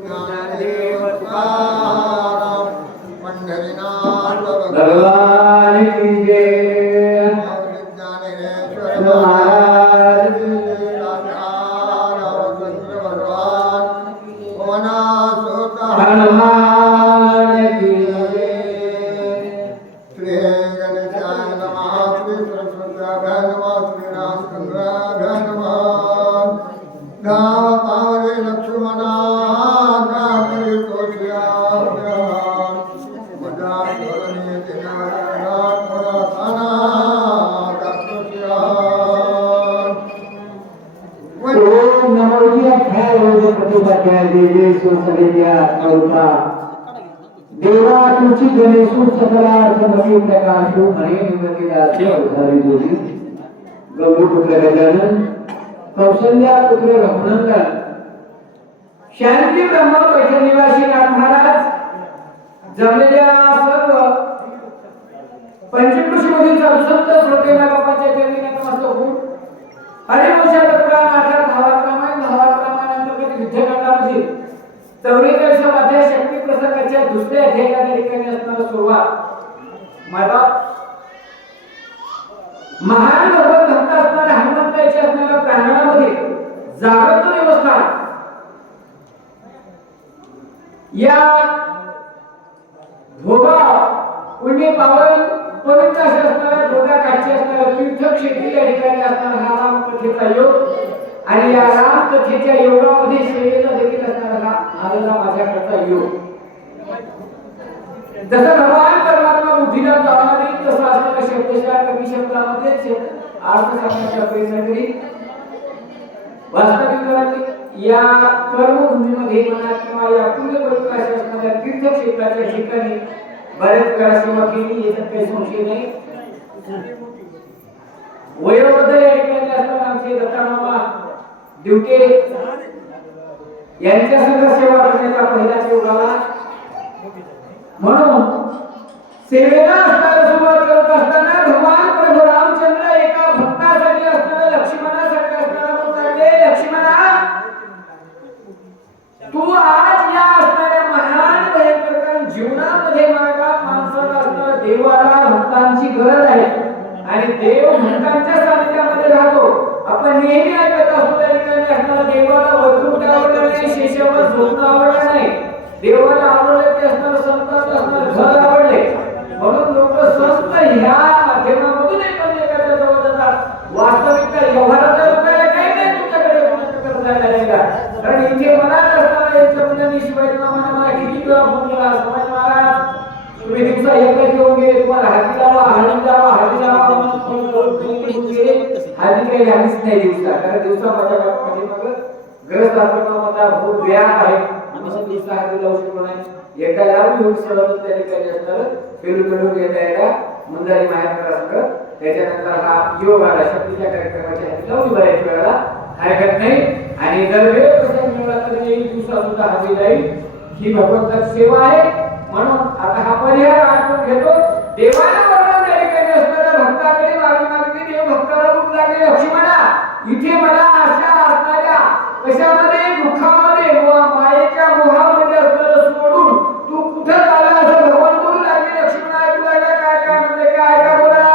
ज्ञानदेव तुकाराम पंढरीनाथ भगवान की जय। ज्ञानेश्वर महाराज की जय। रामचंद्र भगवान पवनासुत हनुमान की जय। श्री गणेशाय नमः। श्री सरस्वत्याभ्याय नमः। श्री रामचंद्राभ्याय नमः। गाव पावरे लक्ष्मणा काकरी तोषयाभ्याम मदार धरणी दिनारा पुरातना तत्तोषयाम ओम नमो अध्याय प्रतिपाध्याय देवी सुसरिया करुणा देवा तुझी गणेशु सकलार्थ नवी प्रकाशु हरे निमतीला हरी जोडी गौरी पुत्र गजानन कौशल्या पुत्र रघुनंदन शांती ब्रह्म पैठण निवासी नाथ महाराज जमलेल्या सर्व पंचकृषीमधील संत श्रोतेला बापाच्या चरणी नतमस्तक होऊन हरिवंशाचा पुराण अर्थात भावात अंतर्गत युद्धकांडामधील 44 अध्याय शक्ती प्रसंगाच्या दुसऱ्या अध्यायाला त्या ठिकाणी असणारा सुरुवात माझा महान भगवत भक्त असणाऱ्या हनुमंताच्या असणाऱ्या प्रांगणामध्ये जागृत देवस्थान या भोगा पुण्य पावन पवित्र अशा असणाऱ्या भोगा काठी असणाऱ्या तीर्थक्षेत्री या ठिकाणी असणारा हा रामकथेचा योग आणि या रामकथेच्या योगामध्ये सेवेला देखील असणारा हा आलेला माझ्याकडचा योग जसं भगवान परमात्मा बुद्धीला चालना देईल तसं असणाऱ्या शब्दशः कमी शब्दामध्ये अर्थ सांगण्याचा प्रयत्न करीन वास्तविक या कर्मभूमीमध्ये म्हणा किंवा या पुण्य पवित्र अशा असणाऱ्या तीर्थक्षेत्राच्या ठिकाणी बरेच काळ सेवा केली याच्यात काही संशय नाही वयोवृद्ध या ठिकाणी असताना आमचे दत्तामामा दिवटे यांच्या संघ सेवा करण्याचा पहिला योग आला म्हणून सेवेला असताना सुरुवात करत असताना भगवान प्रभू रामचंद्र एका भक्तासाठी असताना लक्ष्मणासाठी असताना बोलताते लक्ष्मणा तू आज या असणाऱ्या महान भयंकर जीवनामध्ये माझ्या माणसाला असणाऱ्या देवाला भक्तांची गरज आहे आणि देव भक्तांच्या सानिध्यामध्ये राहतो आपण नेहमी ऐकत असतो त्या ठिकाणी असणारा देवाला वैकुंठ आवडलं नाही शेषावर झोपणं आवडलं नाही देवाला आवडलं ते असणारं संतांचं असणारं घर आवडले म्हणून लोक संत ह्या माध्यमामधून एकाच्या जवळ जातात वास्तविकता व्यवहाराच्या लोकांना काही नाही तुमच्याकडे कोणाचं जायला नाही का कारण इथे मनात असणारा यांच्या मुलांनी शिवाजी मामाने मला किती वेळा फोन केला समाज महाराज तुम्ही दिवसा एकच येऊन गेले तुम्हाला हाती लावा हळदी लावा हळदी लावा हळदी काही झालीच नाही दिवसा कारण दिवसा माझ्या ग्रस्त आश्रमामध्ये भूत व्याप आहे आम्ही दिवसा हळदी लावू शकतो नाही एकदा लावून घेऊन सरळ त्या ठिकाणी असणार पेरू येता मंदारी माहेर असतं त्याच्यानंतर हा योग आला शक्तीच्या कार्यक्रमाच्या हळदी लावली बऱ्याच वेळेला हरकत नाही आणि जर वेळ प्रसंग मिळाला तर एक दिवसा सुद्धा हवी जाईल ही भगवंताची सेवा आहे म्हणून आता हा पर्याय आठवून घेतो देवाला वर्णन त्या ठिकाणी असणाऱ्या भक्ताकडे मागणी देव भक्ताला रूप लागले लक्ष्मणा इथे मला अशा असणाऱ्या कशामध्ये दुःखामध्ये मायेच्या मोहामध्ये असणारं सोडून तू कुठं चालला असं भगवान बोलू लागले लक्ष्मणा तुला काय काय म्हणते काय का बोला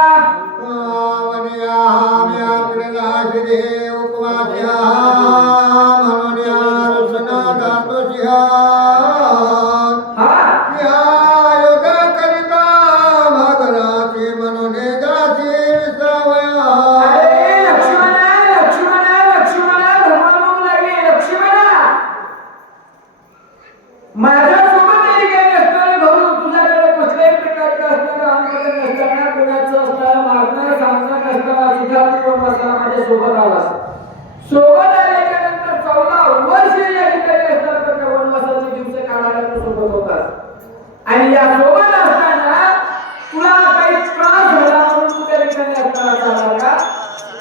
सोबत आल्याच्या नंतर 14 वर्ष या ठिकाणी असतात तर वनवासाचे दिवस काढायला तो सोबत होता आणि या सोबत असताना तुला काही त्रास झाला म्हणून तू त्या ठिकाणी असताना का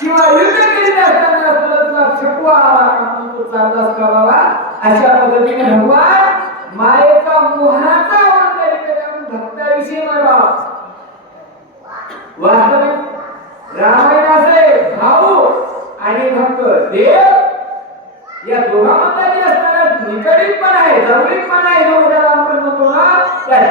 किंवा युद्ध केलेले असताना तुला छकवा आला म्हणून तू चाललास करावा अशा पद्धतीने भगवान मायेचा मोहाचा वर्ण त्या ठिकाणी भक्ताविषयी मारा वास्तविक रामायणाचे भाऊ आणि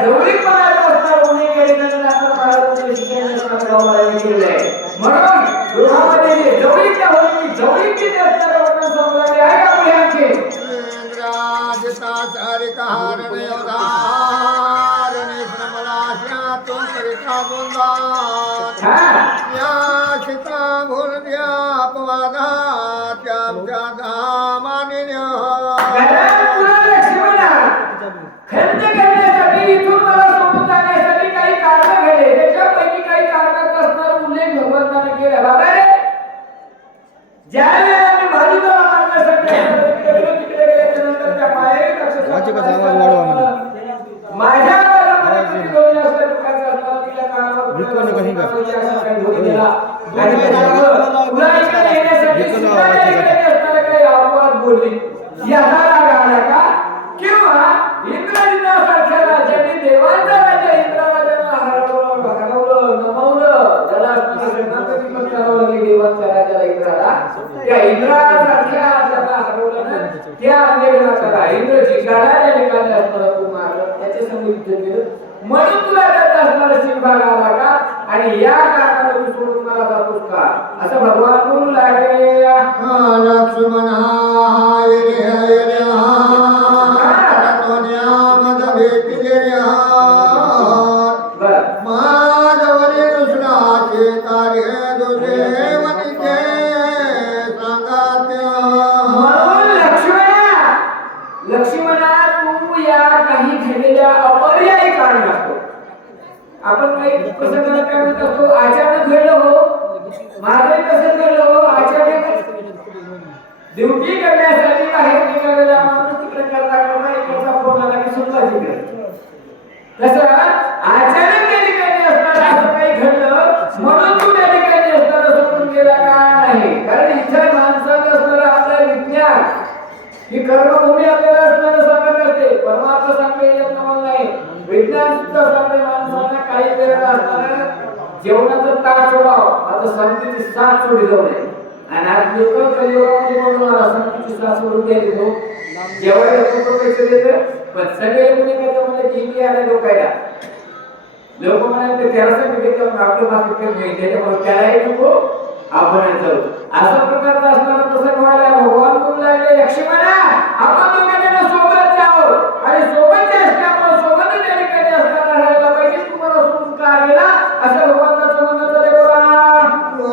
जवळीकपणाचा असणार उणे केलेलं असं महाराजांचं शिक्षण गावाला केलेलं आहे. म्हणून गृहामध्ये जे जवळीकता होती ती जवळीकची असणारे वर्णन समजले आहे का पुढे खंड करण्यासाठी इथून मला सोडून जाण्यासाठी काही कारण घडले. त्याच्यापैकी काही कारणाचा असणारा उल्लेख भगवंताने केला. बाबा रे ज्या वेळेला मी बाजूला मारण्यासाठी तिकडे गेल्याच्या नंतर त्या मायेने माझ्या बाजूमध्ये दोन असल्या दुखाचा असणारा तिला कानावर तुला इकडे येण्यासाठी असणारा काही अपवाद बोलली याचा राग आला का? किंवा इंद्रजितासारख्या राजाने देवांचा राजा इंद्रराजाला हरवलं नमवलं त्याला देवांच्या राजाला इंद्राला त्या इंद्रासारख्या राजाला हरवलं ना त्या आपल्याला करा इंद्र जिंकायला त्या ठिकाणी असणारा तू मारलं त्याचे समोर युद्ध केलं म्हणून तुला त्याचा असणारा शिंभाग आला का आणि या कारणाने तू सोडून मला जातोस का असं भगवान बोलू लागले. लक्ष्मण लक्ष्मणा तू या काही घडलेल्या अपर्यायी कारण असतो. आपण काही प्रसंगाला काय म्हणत असतो अचानक घडलं हो माझे कसं घडलं हो अचानक ड्युटी करण्यासाठी बाहेर निघालेला माणूस तिकडे करता करता एकाचा फोन आला की सुद्धा तिकडे तसं अचानक त्या ठिकाणी असणार असं काही घडलं म्हणून तू त्या ठिकाणी असणार सोडून गेला का नाही. कारण इथं माणसाचं असणारं आपलं विज्ञान ही कर्मभूमी आपल्याला असणारं सांगत असते. परमार्थ सांगता येत नाही विज्ञान सुद्धा सांगते माणसांना काही वेळेला असणारं जेवणाचं ताट सोडावं आता संगतीची साथ सोडली जाऊ नये आणि आज लोक कलियुगामध्ये म्हणून संगतीची साथ सोडून द्यायला देतो जेवायला खूप पैसे देतं पण सगळे कोणी काय म्हणलं की इंडिया आला लोकायला लोक म्हणाले त्याला सगळं घेतलं आपलं बाकी काही त्याच्यामुळे त्यालाही नको आपण चालू असा प्रकारचा असणारा प्रसंग व्हायला भगवान बोलू लागले लक्ष्मणा आपण दोघांना सोबत जावं आणि सोबत असल्यामुळे सोबतच त्या ठिकाणी असणारा राहायला पाहिजे तुम्हाला सोडून का गेला असं भगवंताचं म्हणणं झालं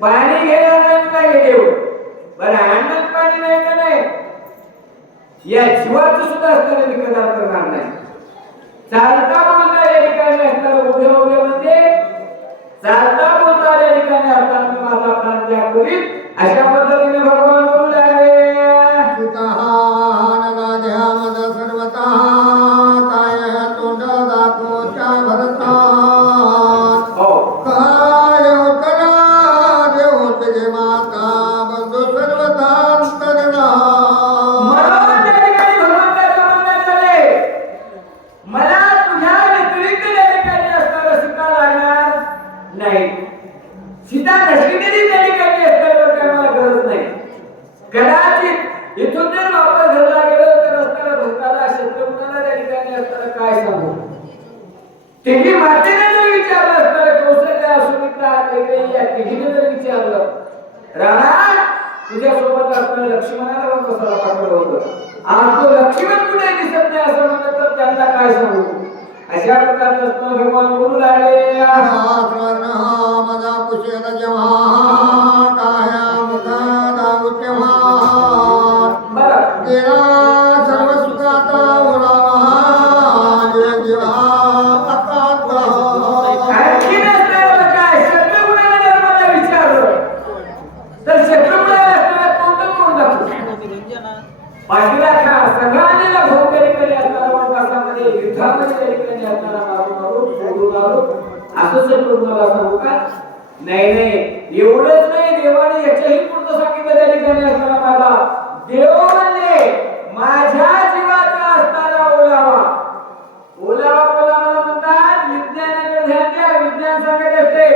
पाणी घेणार नाही देऊ बरं अन्नात पाणी नाही का नाही या जीवाचं सुद्धा असणारे मी कदार करणार नाही. चालता बोलता या ठिकाणी असणारं उभे उभे म्हणजे चालता बोलता या ठिकाणी असताना मी माझा प्राण त्याग करीन अशा पद्धतीने भगवान बोलू लागले. सीता नसली तरी त्या ठिकाणी असल्यावर काय मला गरज नाही. कदाचित इथून जर वापस घरला गेलो तर रस्त्याला भक्ताला शत्रुघ्नाला त्या ठिकाणी असताना काय सांगू तिघी मातेने जर विचारलं असतं कौशल्या सुमित्रा कैकेयी या तिघीने जर विचारलं राणा तुझ्या सोबत असताना लक्ष्मणाला पण कशाला पाठवलं होतं आज तो लक्ष्मण कुठे दिसत नाही असं म्हणलं तर त्यांना काय सांगू अशा प्रकारचं असताना भगवान बोलू लागले. असं मला सांगू का नाही नाही एवढंच नाही, देवाने याच्याही पुढचं सांगितलं त्या ठिकाणी असताना माझा देव म्हणले माझ्या जीवाचा असणारा ओलावा. ओलावा ओलावा म्हणतात, विज्ञानाकडे ध्यान द्या. विज्ञान सांगत असते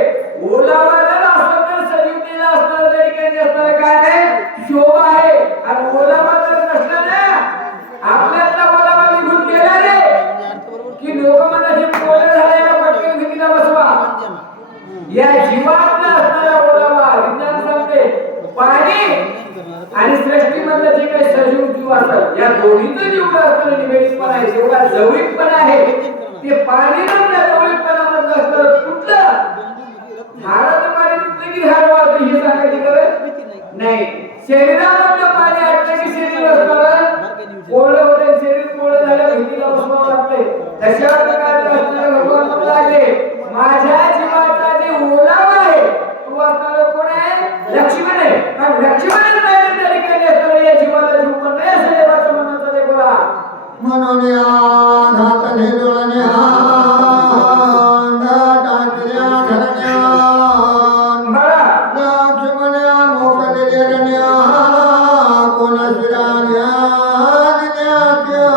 ओलावा जर असं तर सजीवतेला असणारा त्या ठिकाणी असणारा काय आहे, शोभा आहे. आणि ओलावा जर नसला ना, आपल्यातला ओलावा निघून गेला रे की लोक म्हणायचे पोळं झालेला पटकन भिंतीला बसवा. या जीवातला असणारा ओलावा विज्ञान सांगते पाणी आणि सृष्टीमधलं जे काही सजीव जीव असतात या दोन्हीचं जेवढं असणारं निवेदितपणा आहे, जेवढा जवळीकपणा आहे ते पाणी त्या जवळीकपणामधलं असणारं कुठलं झाडाचं पाणी कुठलं की झाड वाहतं हे सांगायची गरज नाही. शरीरामधलं पाणी आटलं की शरीर असणारं कोरडं होतं, शरीर कोरडं झालं भिंतीला बसवावं लागतंय. तशा प्रकारे असणारं भगवान म्हणू लागले माझ्या जीवाचा जे ओलावा आहे तो असणारं कोण आहे, लक्ष्मण आहे. कारण लक्ष्मणच नाही त्या ठिकाणी असणारं या जीवाला जीव पण नाही असं देवाचं म्हणणं आहे. बोला म्हणून या घातले डोळ्याने टाकल्या धरण्या लक्ष्मण्या मोकळले रण्या कोण शिराण्या दिल्याच्या.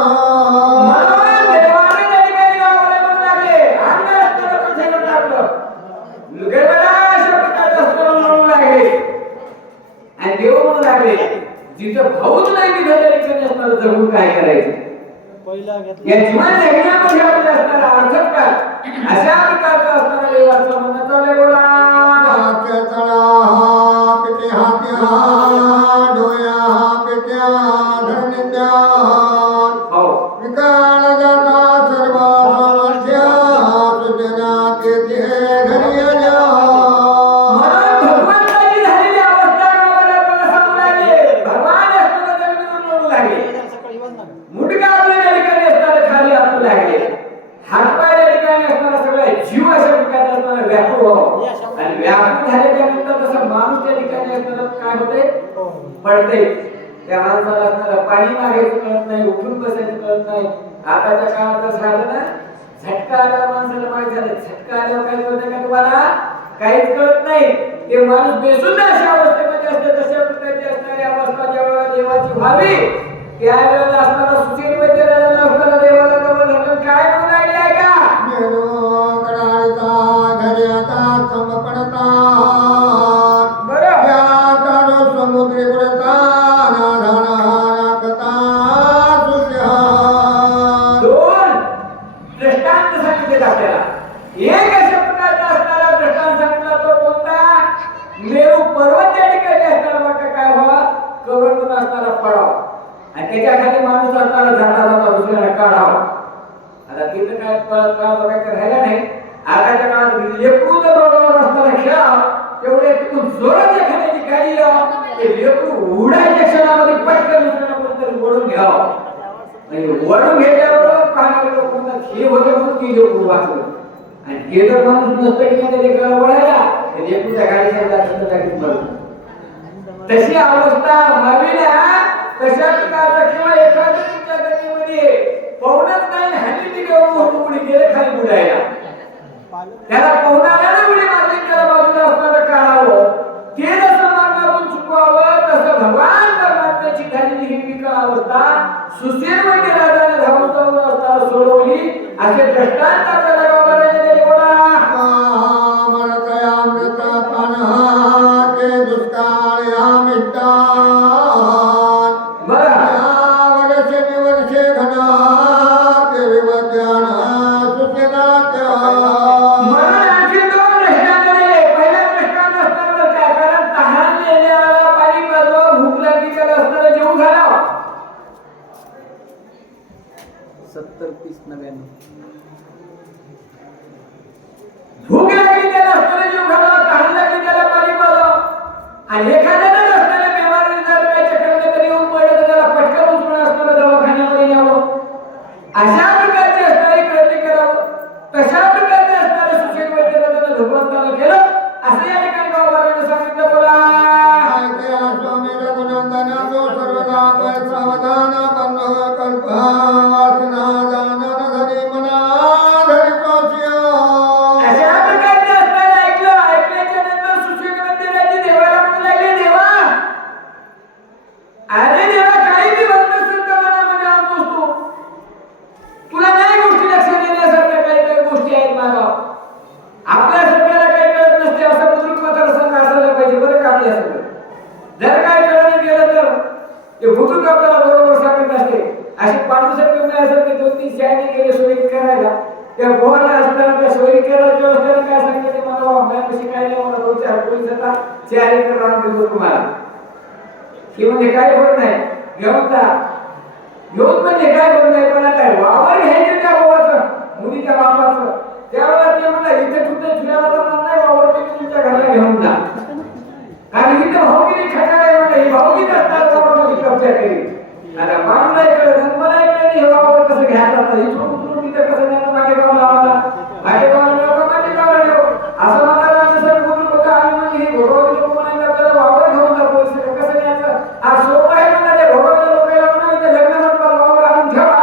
म्हणून देवाने त्या ठिकाणी गावाला म्हणू लागले अन्य असणारं पण सगळं टाकलं गडबडा अशा प्रकारचं असणारं म्हणू लागले. आणि देव म्हणू लागले जिथं भाऊच नाही तिथं त्या ठिकाणी असणारं जगून काय करायचं. या जीवन जगण्यामध्ये आपल्या असणारा अर्थच काय अशा प्रकारचं असणारं देवाचं म्हणणं चाललंय. बोला पिते हात्या डोया पित्या धरणीत्या विकार जाता सर्व सामर्थ्य सुजना तेथे घरी जा. म्हणून भगवंताची झालेली अवस्था गावाला आपल्याला सांगू लागले. भगवान असणारं जमिनीवर लोळू लागले, मुंडका आपल्या त्या ठिकाणी असणारं खाली आपू लागले, हातपाय त्या ठिकाणी असणारा सगळा जीव अशा प्रकारचा असणारा व्यापूळ व्हावा. आणि व्यापूळ झाल्यानंतर तसं माणूस त्या ठिकाणी असणारं काय होते, पडते. त्या माणसाला असणारं पाणी मागायचं कळत नाही, उठून बसायचं कळत नाही. आताच्या काळात असं झालं ना, झटका आल्यावर माणसाला माहित झालं, झटका आल्यावर काय कळतं का तुम्हाला, काहीच कळत नाही. ते माणूस बेसुद्ध अशा अवस्थेमध्ये असते. तशा प्रकारची असणारी अवस्था ज्यावेळेला देवाची व्हावी त्यावेळेला असणारा सुचेत वैद्यराला असणारा देवाला जवळ धरून काय म्हणू लागले आहे का, आपल्याला एक अशा प्रकारचा असणारा दृष्टांत सांगितला. तो कोणता, मेरू पर्वत त्या ठिकाणी असणारा वाटतं काय व्हावा, कवरतून असणारा पडावा आणि त्याच्या खाली माणूस असणारा झाडा जाता दुसऱ्याला काढावा. आता तिथं काय काळ काय राहिला नाही. आताच्या काळात लेकरू जर रोडावर असणारा खेळा तेवढे तिथून जोरात एखाद्याची गाडी यावं, ते लेकरू उडायच्या क्षणामध्ये पटकन दुसऱ्याला कोणतरी ओढून घ्यावं. वळून घेतल्याबरोबर पाहणारे लोक म्हणतात हे होतं म्हणून ती लेकरू वाचलं. आणि हे जर माणूस नसतं की त्या लेकराला वळायला तर लेकरू त्या गाडीच्या जागीच मरतो. तशी अवस्था व्हावी ना, तशा प्रकारचा किंवा एखाद्या तुमच्या गतीमध्ये पवनच नाही हल्ली ती घेऊन उडी गेले खाली बुडायला, त्याला पवनाला उडी मारली, त्याला बाजूला असणारं काढावं. ते जसं मार्गातून चुकवावं तसं भगवान परमात्म्याची झालेली ही विकळ अवस्था सुसेन वैद्य राजाने धावून जाऊन असताना सोडवली. असे दृष्टांत आपल्याला गावाला दिलेले. बोला म्हणून म्हणावं. आपल्या सगळ्याला काही कळत नसते असं बुद्रुक मतदारसंघ असायला पाहिजे बरं का आपल्या सगळं. जर काय कळलं गेलं तर ते बुद्रुक आपल्याला बरोबर सांगत नसते. अशी पांडुसंग मिळाल्यासारखे 2-3 शाळेने गेले सोयी करायला, त्या गोवाला असताना त्या सोयी करायच्या व्यवस्थेला काय सांगितलं ते मला वाहण्यापाशी काय नाही मला 2-4 पोलीस आता 4 एकर रान दिलं तुम्हाला. की म्हणजे काय होत नाही घेऊन जा घेऊन म्हणजे काय होत नाही पण आता वावर घ्यायचं त्या गोवाचं मुलीच्या बापाचं त्यावेळेला ते म्हणलं इथे कुठे फिरायला जाणार नाही वावर तुम्ही तुमच्या घराला घेऊन जा. कारण इथे भाऊकीने खटाळ आहे म्हणलं ही भाऊकीच असतात वावरामध्ये कब्जा केली. आता बाजूला इकडे मला इकडे हे वावर कसं घ्यायचं आता इथून उतरून तिथे कसं न्यायचं मागे गावाला आम्हाला मागे गावाला नेऊ मागे गावाला नेऊ असं म्हणायला आम्ही सगळं बोलून होतं. आम्ही म्हणजे हे भोगावती लोक म्हणायला आपल्याला वावर घेऊन जा पोलीस कसं न्यायचं आज सोपं आहे म्हणा त्या भोगावती लोकांना म्हणा इथे लग्न म्हणतात वावर आणून ठेवा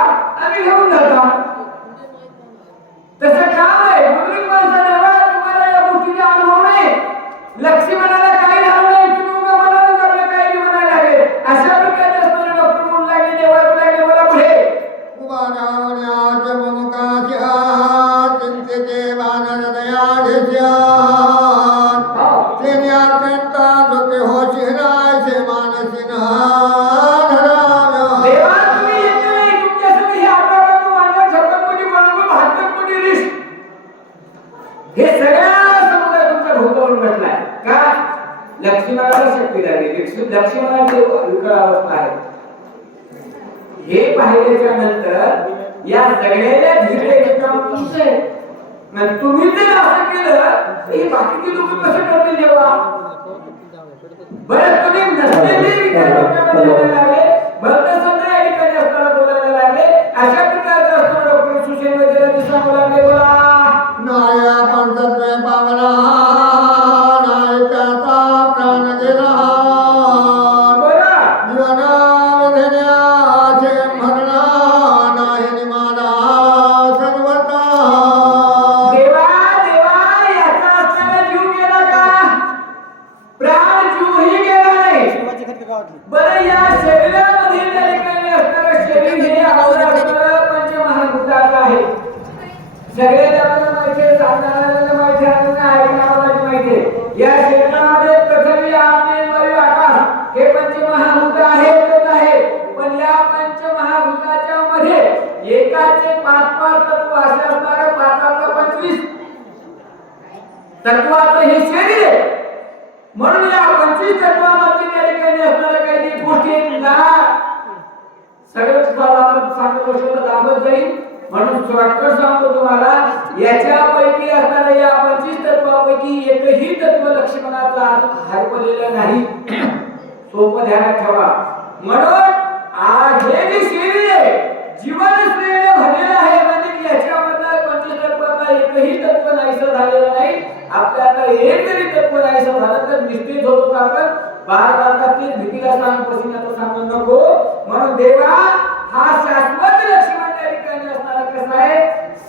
आम्ही घेऊन जातो. तसं काम आहे बुद्रुक माणसाला तुम्हाला या गोष्टीचा अनुभव नाही. लक्ष्मणाला काही झालं नाही तुम्ही उगा म्हणाल आपलं काही म्हणायला लागेल अशा प्रकारचे असणारे डॉक्टर म्हणून लागले देवा लागले मला पुढे उभा राहण्याच्या ममकाच्या चिंतेचे बाणन दयाघेच्या तेने अत्यंत दुखे होशिरायचे मानसी धराव्या. देवा तुम्ही येत नाही तुमच्यासाठी हे आपल्याकडून मानव छप्पनकोटी मानव 72 कोटी ऋषी हे सगळ्या समुदाय तुमच्या भोवतावरून बसलाय का लक्ष्मणाला शक्ती लागली. लक्ष्मणाची विकळ अवस्था आहे हे पाहिल्याच्या नंतर या सगळ्याला धीरे काम तुमचे मग तुम्ही जर असं केलं हे बाकीचे लोक कसे करतील देवा. बरं तुम्ही नसलेले विचार डोक्यामध्ये यायला लागले भलतं समजा या ठिकाणी असताना बोलायला लागले अशा प्रकारचं असतं डॉक्टर सुशेन वैद्यला दिसा बोलावले बोला नाया पंचत्वे पावला नाय त्याचा प्राण गेला जीवना विधेयाचे मरणा नाही निमाना सर्वता. देवा देवा याचा असताना जीव गेला का प्राण जीवही गेला नाही. बरं या शरीरामध्ये त्या ठिकाणी असणारं शरीर हे आपलं पंचमहाभूताचं आहे. सगळ्याला आपल्याला माहिती आहे सांगणाऱ्याला माहिती आहे आणि ऐकणाऱ्याला माहिती आहे या शरीरामध्ये पृथ्वी आग्नेय वायू आकाश हे पंचमहाभूत आहेतच आहे. पण या पंचमहाभूताच्या मध्ये एकाचे 5 तत्व असे असणारे 5 तत्वाचं हे शरीर आहे. म्हणून या 25 तत्वामध्ये त्या ठिकाणी असणाऱ्या काही गोष्टी ना सगळं सांगत बसलं दाबत जाईल म्हणून शॉर्टकट सांगतो तुम्हाला याच्यापैकी असणाऱ्या या 25 तत्वापैकी एकही तत्व लक्ष्मणाचं अजून हरपलेलं नाही. सोपं ध्यानात ठेवा. म्हणून हे जे शरीर आहे जीवन श्रेय भरलेलं आहे म्हणजे याच्यामधलं 25 तत्वाचा एकही तत्व नाहीसं झालेलं नाही. आपल्याला एक जरी तत्व नाहीसं झालं तर निश्चित होतो आपण बार तेच भीतीला सांग पसीनाचं सांगू नको. म्हणून देवा हा शाश्वत लक्ष्मण त्या ठिकाणी असणारा कसा आहे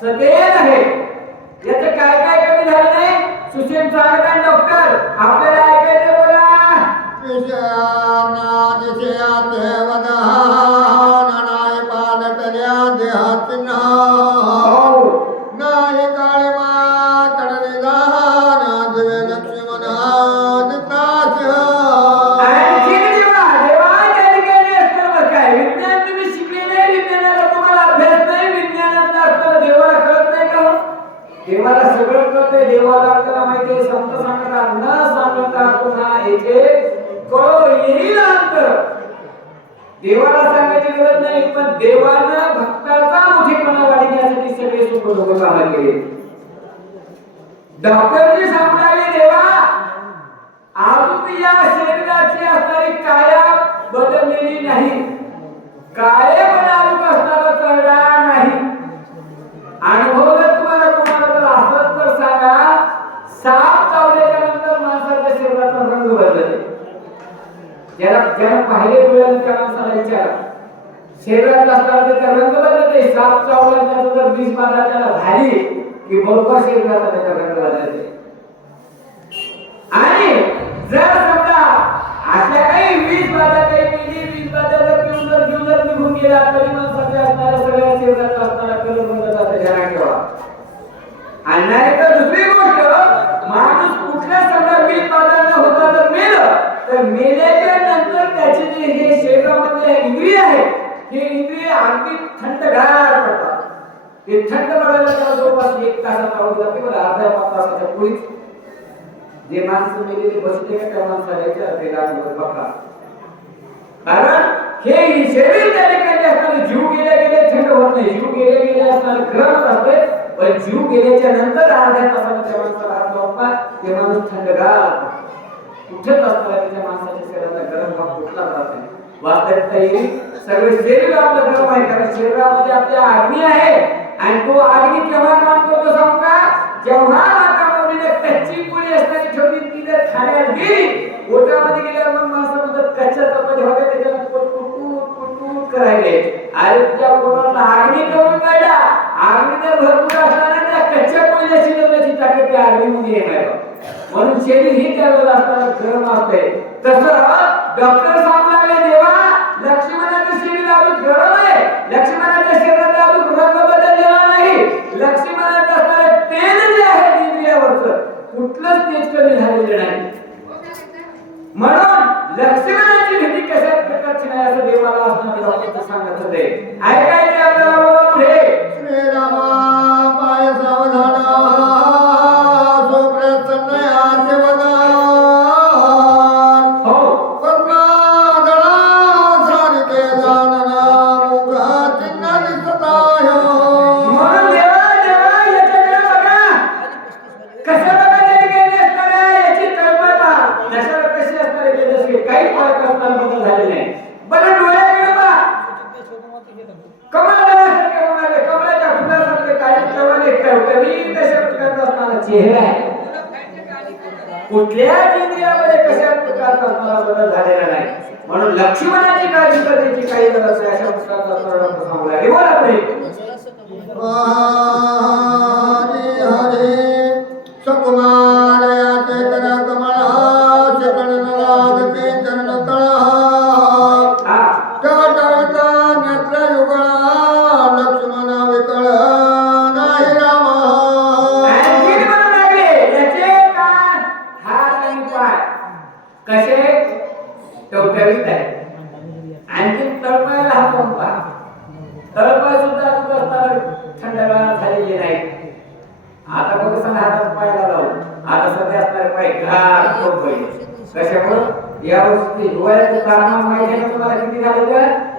सदैव आहे. याचं काय काय कमी झालं नाही सुशेन सांगत आहे डॉक्टर आपल्याला ऐकायचं बोला विषयाना दिशयाते वदहान नाय पालटल्या देहातना नाय काळमा कडले दान दिवे लक्ष्मण दिताच. देवाला सगळं कळतंय देवाला आपल्याला माहिती आहे संत सांगतात न सांगता पुन्हा एक कळो येईल अंतर. देवाला सांगायची गरज नाही पण देवानं भक्ताचा मोठेपणा वाढवण्यासाठी सगळे सुख लोक कामाला केले. डॉक्टरजी सांगून राहिले देवा आजून या शरीराची असणारी काया बदललेली नाही काये पण आजूक असणारा चढा नाही. अनुभव जर तुम्हाला कोणाला तर असत तर सांगा साप चावल्याच्या नंतर माणसाच्या शरीराचा रंग बदलतो. ज्याला पाहिले डोळ्याने त्या माणसाला विचारा शरीरात असणारा त्याचा रंग बदलते. साप चावल्याच्या जर विष बाधा त्याला झाली की बरोबर शरीराचा त्याचा रंग बदलते. आणि जर समजा अशा काही विष बाधा काही केली विष बाधा जर पिऊन जर जीव जर निघून गेला तरी माणसाच्या असणाऱ्या सगळ्या शरीराचा असणारा कलर बदलत ध्यानात ठेवा. आणि आणि नाही तर दुसरी गोष्ट, माणूस कुठल्या संदर्भात प्राधान्य होता तर मेलं, तर मेल्याच्या नंतर त्याचे जे हे शरीरामध्ये इंद्रिय आहे, हे इंद्रिय अगदी थंडगार पडतात. ते थंड पडायला त्याला जवळपास 1 तासाचा अवधी लागते, बरं अर्ध्या तासाच्या पुढेच जे माणसं मेलेले बसले का त्या माणसाला विचारते बघा, कारण हे शरीर त्या ठिकाणी असताना जीव गेले थंड होत नाही, जीव गेले असताना गरमच असते, पण जीव गेल्याच्या नंतर अर्ध्या तासाला त्या माणसाला हात लावता ते माणूस थंडगार कुठेच असताना त्या माणसाच्या शरीराला गरम भाग कुठला जात नाही. वास्तविकता ही सगळे शरीर आपलं गरम आहे, कारण शरीरामध्ये आपल्या अग्नी आहे आणि तो अग्नी केव्हा काम करतो सांगू का? जेव्हा मातामौलीने कच्ची पोळी असताना ठेवली, ती जर खाण्यात गेली, पोटामध्ये गेल्यावर मग माणसं म्हणतात कच्च्या चपाती होत्या त्याच्यात पोट करायले. अरे तुझ्या पोटातला अग्नी केवढं काढला, अग्नी जर भरपूर असताना त्या कच्च्या पोळीला शिजवण्याची ताकद त्या अग्नीमध्ये येणार. म्हणून शरीर ही त्यावेळेला असताना गरम असते. तसं डॉक्टर सांगू लागले, देवा लक्ष्मणाचं शरीर अजून गरम आहे, लक्ष्मणाच्या शरीराचा अजून रंग बदललेला नाही, लक्ष्मणाचं असणारं तेज जे आहे इंद्रियावरचं कुठलंच तेज कमी झालेलं नाही. म्हणून लक्ष्मणाची भीती कशा प्रकारची नाही असं देवाला असणारे डॉक्टर सांगत होते. ऐकायचे आपल्याला बाबा पुढे, श्रीरामा पाय सावधान सुप्रसन्न आदेवदान हो कर्णादळा सारिके जानना मुख चिन्ह दिसताय. म्हणून देवा याच्याकडे बघा, कसं बघा तरी गेले असणारे याची तळमळ पहा, दशाला कशी असणारे तेजस्वी, काही फरक असताना बदल झाले नाही. बरं डोळ्याकडे पहा, कमळासारखे होणारे, कमळाच्या फुलासारखे काही प्रमाणे टवटवीत अशा प्रकारचा असणारा चेहरा आहे. कुठल्याच इंद्रियामध्ये कशा प्रकारचा असणारा बदल झालेला नाही. म्हणून लक्ष्मणाची काळजी करण्याची काही गरज नाही अशा प्रकारचा असणारा डॉक्टर सांगू लागले. बोला पुढे, हरी हरी सकुमार याते कर कमळ शिकण लागते चरण तळ टवटवीत नेत्र युगळ लक्ष्मण विकळ नाही राम. आणखीन म्हणू लागले, याचे कान हात आणि पाय कसे टवटवीत आहे. आणखीन तळपायाला हात लावून पहा, तळपाय सुद्धा असताना थंडगार झालेले नाही. आता बघ सांगा हातात पायाला लावून, आता सध्या असणारे पाय गार टवटवीत. कशामुळं? या वर्षी हिवाळ्याचं तापमान माहिती आहे तुम्हाला किती झालेलं?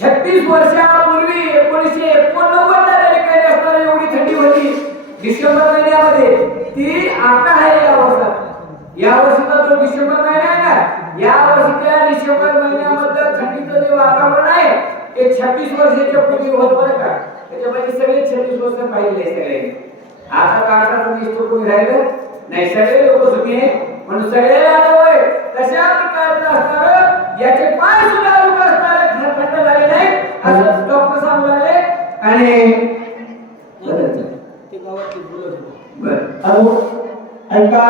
36 वर्षापूर्वी 1989 ला ठिकाणी असणारी एवढी थंडी होती डिसेंबर महिन्यामध्ये, ती आता आहे या वर्षात. या वर्षीचा जो डिसेंबर महिना आहे ना, या वर्षीच्या डिसेंबर महिन्यामध्ये थंडीचं जे वातावरण आहे ते 36 वर्षाच्या पूर्वी होत बरं का. त्याच्यापैकी सगळे 36 वर्ष पाहिले सगळे. आता काढता तुम्ही कोणी राहिलं नाही, सगळे लोक तुम्ही म्हणून सगळे आलोय. तशा प्रकारचं असणार याचे पाय सुद्धा लोक असणार थंड झाले नाही असं डॉक्टर सांगू लागले. आणि ते गावात बोलत होते. ऐका,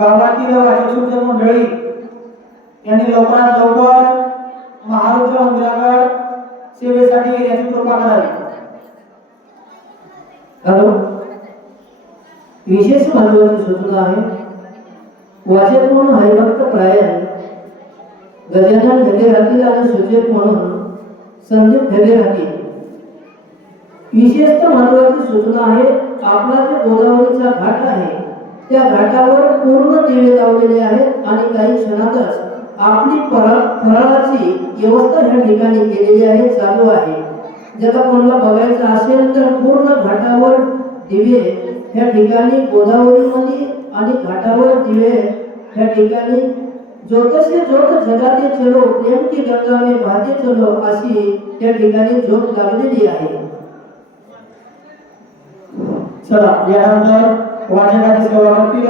गावातील वाचक मंडळी यांनी लवकरात लवकर महारुद्र मंदिराकडे सेवेसाठी येण्याची कृपा करावी. हॅलो, विशेष महत्वाची सूचना आहे. वाचक म्हणून हरिभक्त प्राय गजानन ढगे राहतील आणि सूचक म्हणून संदीप ढगे राहतील. विशेष महत्वाची सूचना आहे, आपला जे गोदावरीचा घाट आहे त्या घाटावर पूर्ण दिवे लावलेले आहेत आणि काही क्षणातच आपली फराळाची व्यवस्था ह्या ठिकाणी केलेली आहे, चालू आहे. ज्याला कोणाला बघायचं असेल तर पूर्ण घाटावर दिवे ह्या ठिकाणी गोदावरीमध्ये आणि घाटावर दिवे ह्या ठिकाणी ज्योतसे ज्योत जगाते चलो प्रेम की गंगा में बहते चलो अशी त्या ठिकाणी ज्योत लागलेली आहे. चला, यानंतर वाचकाची सेवा करतील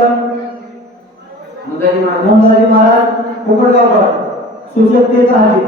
मुंदाजी महाराज कोकणगावकर सूचक तेच राहतील.